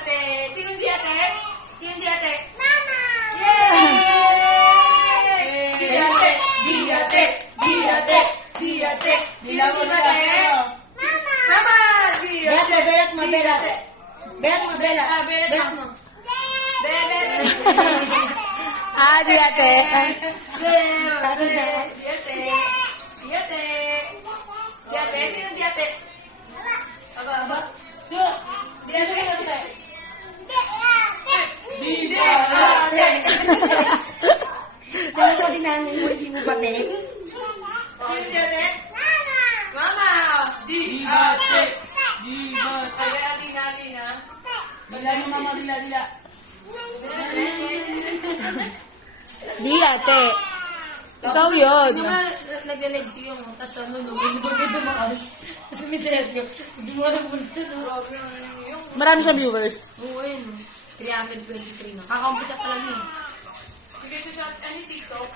ate. Tingin di ate. Tingin di ate. Mama! Yay! Di ate. Di ate. Di ate. Di ate. Tingin di ate. Mama! Mama! Di ate. Belat mo, belat. Belat mo, belat. Belat mo. Belat. Di ate. Di ate. Di ate. Di ate. Di ate. Tingin di ate. Aba. Di ate. Di ate. Di ate. Ano ko dinangin mo, hindi mo bate? Tingin di ate. Mama. Di ate. Di ate. Alina. Dila ni mama, dila. Di ate. Ikaw yun. Nag-legs yung tapos ano, dumaan. Tapos umitrep ko. Dumaan mo na yung. Marami siyang viewers. Oo, yun. 323 na. Kakaumpisa pa lang yun. Sige, sa TikTok.